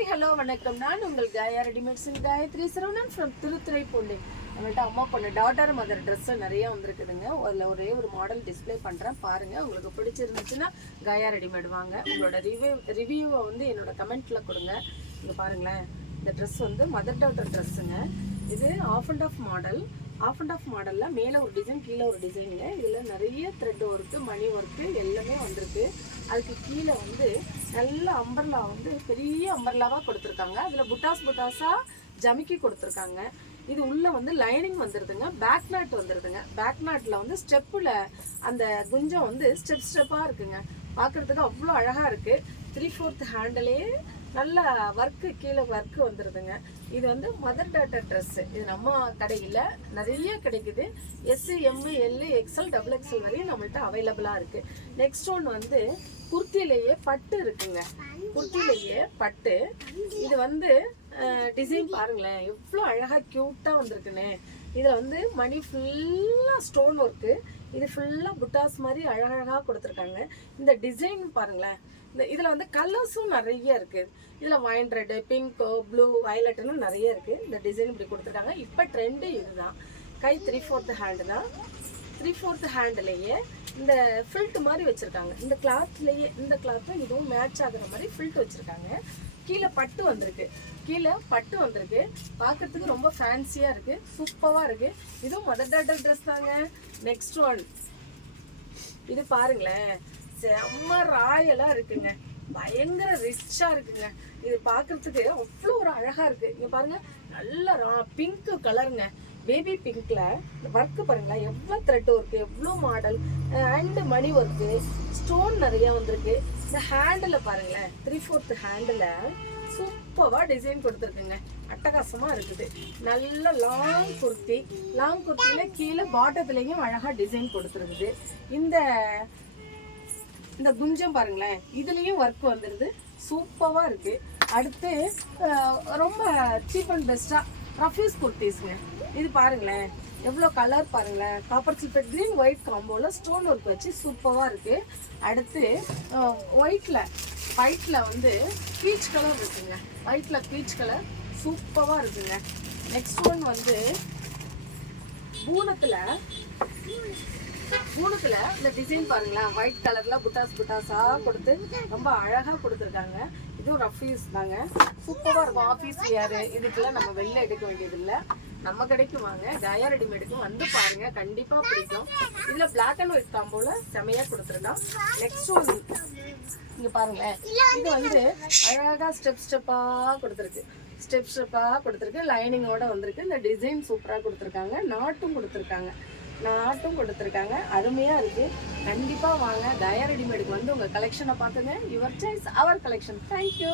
Hi hello வணக்கம். நான் உங்கள் காயா ரெடிமேட்ஸ் காயத்ரி சரவணன் ஃப்ரம் திருத்துறைப்பூண்டி. நம்மள்ட்ட அம்மா பொண்ணு டாட்டர் மதர் ட்ரெஸ்ஸு நிறைய வந்துருக்குதுங்க. அதில் ஒரே ஒரு மாடல் டிஸ்பிளே பண்ணுறேன் பாருங்கள். உங்களுக்கு பிடிச்சிருந்துச்சுன்னா காயா ரெடிமேட் வாங்க. உங்களோட ரிவ்யூவை வந்து என்னோட கமெண்ட்டில் கொடுங்க. இங்கே பாருங்களேன், இந்த ட்ரெஸ் வந்து மதர் டாட்டர் ட்ரெஸ்ஸுங்க. இது half and half model. Half and half மாடலில் மேலே ஒரு டிசைன் கீழே ஒரு டிசைனுங்க. இதில் நிறைய த்ரெட் ஒர்க்கு மணி ஒர்க்கு எல்லாமே வந்திருக்கு. அதுக்கு கீழே வந்து நல்ல அம்பர்லா வந்து பெரிய அம்பர்லாவாக கொடுத்துருக்காங்க. அதில் புட்டாஸாக ஜமிக்கி கொடுத்துருக்காங்க. இது உள்ளே வந்து லைனிங் வந்துடுதுங்க. பேக் நாட் வந்துடுதுங்க. பேக் நாட்டில் வந்து ஸ்டெப்பில் அந்த குஞ்சம் வந்து ஸ்டெப்பாக இருக்குங்க. பார்க்குறதுக்கு அவ்வளோ அழகாக இருக்குது. 3/4 ஹேண்டிலே நல்ல ஒர்க்கு, கீழே ஒர்க்கு வந்துடுதுங்க. இது வந்து மதர் டாட்டர் ட்ரெஸ்ஸு. இது நம்ம கடையில் நிறைய கிடைக்குது. எஸ்ஸு, எம்மு, எல்லு, எக்ஸ்எல், XXL வரையும் நம்மள்ட்ட அவைலபிளாக இருக்குது. நெக்ஸ்ட் ஒன்று வந்து குர்த்திலேயே பட்டு இருக்குங்க. குர்த்திலேயே பட்டு. இது வந்து டிசைன் பாருங்களேன், எவ்வளோ அழகாக க்யூட்டாக வந்திருக்குன்னு. இதில் வந்து மணி ஃபுல்லாக ஸ்டோன் ஒர்க்கு. இது ஃபுல்லாக புட்டாஸ் மாதிரி அழகழகாக கொடுத்துருக்காங்க. இந்த டிசைன் பாருங்களேன். இதில் வந்து கலர்ஸும் நிறைய இருக்குது. இதில் வைன் ரெட்டு, பிங்க்கு, ப்ளூ, வயலட்டுன்னு நிறைய இருக்குது. இந்த டிசைன் இப்படி கொடுத்துருக்காங்க. இப்போ ட்ரெண்டு இதுதான். கை 3/4 ஹேண்டு தான். 3/4 ஹேண்டுலேயே இந்த ஃபில்ட் மாதிரி வச்சுருக்காங்க. இந்த கிளாத்லேயே இந்த கிளாத்தும் இதுவும் மேட்ச் ஆகுற மாதிரி ஃபில்ட் வச்சுருக்காங்க. கீழே பட்டு வந்திருக்கு. பார்க்குறதுக்கு ரொம்ப ஃபேன்சியாக இருக்குது. சூப்பராக இருக்குது. இதுவும் மதர் டாட்டர் ட்ரெஸ் தாங்க. நெக்ஸ்ட் ஒன் இது பாருங்களேன், செம்ம ராயலாக இருக்குங்க. பயங்கர ரிச்சாக இருக்குங்க. இது பார்க்குறதுக்கு அவ்வளோ ஒரு அழகாக இருக்குது. இங்கே பாருங்கள், நல்ல பிங்க்கு கலருங்க. பேபி பிங்க்ல ஒர்க்கு பாருங்களேன், எவ்வளோ த்ரெட் ஒர்க்கு, எவ்வளோ மாடல் அண்டு மணி ஒர்க்கு, ஸ்டோன் நிறையா வந்திருக்கு. இந்த ஹேண்டில் பாருங்களேன், 3/4 ஹேண்டில் சூப்பராக டிசைன் கொடுத்துருக்குங்க. அட்டகாசமாக இருக்குது. நல்ல லாங் குர்த்தியில் கீழே பாட்டத்துலேயும் அழகாக டிசைன் கொடுத்துருக்குது. இந்த குஞ்சம் பாருங்களேன், இதுலேயும் ஒர்க் வந்துடுது. சூப்பராக இருக்குது. அடுத்து ரொம்ப சீப் அண்ட் பெஸ்ட்டாக ரஃப்யூஸ் குர்த்திஸ்ங்க. இது பாருங்களேன், எவ்வளோ கலர் பாருங்களேன். காப்பர் சில்பெட் க்ரீன் ஒயிட் காம்போவில் ஸ்டோன் ஒர்க் வச்சு சூப்பராக இருக்குது. அடுத்து ஒயிட்டில் வந்து பீச் கலர் இருக்குங்க. ஒயிட்டில் பீச் கலர் சூப்பராக இருக்குங்க. நெக்ஸ்ட் ஒன் வந்து பூனத்தில் இந்த டிசைன் பாருங்களேன், ஒயிட் கலரில் புட்டாஸாக கொடுத்து ரொம்ப அழகாக கொடுத்துருக்காங்க. இதுவும் ரஃப்யூஸ் தாங்க. சூப்பராக இருக்கும். ஆஃபீஸ் வியரு இதுக்கெல்லாம் நம்ம வெளில எடுக்க வேண்டியதில்லை. நம்ம கடைக்கு வாங்க, காயா ரெடிமேடுக்கு வந்து பாருங்க, கண்டிப்பாக பிடிக்கும். இதில் பிளாக் அண்ட் ஒயிட் காம்போவில் செமையாக கொடுத்துருக்கான். நெக்ஸ்ட் ஒன் இங்கே பாருங்களேன், இது வந்து அழகாக ஸ்டெப்பாக கொடுத்துருக்கு. லைனிங்கோட வந்திருக்கு. இந்த டிசைன் சூப்பராக கொடுத்துருக்காங்க. நாட்டும் கொடுத்துருக்காங்க. அருமையாக இருக்குது. கண்டிப்பாக வாங்க, காயா ரெடிமேடுக்கு வந்து உங்கள் கலெக்ஷனை பார்த்துங்க. Your choice our collection. Thank you.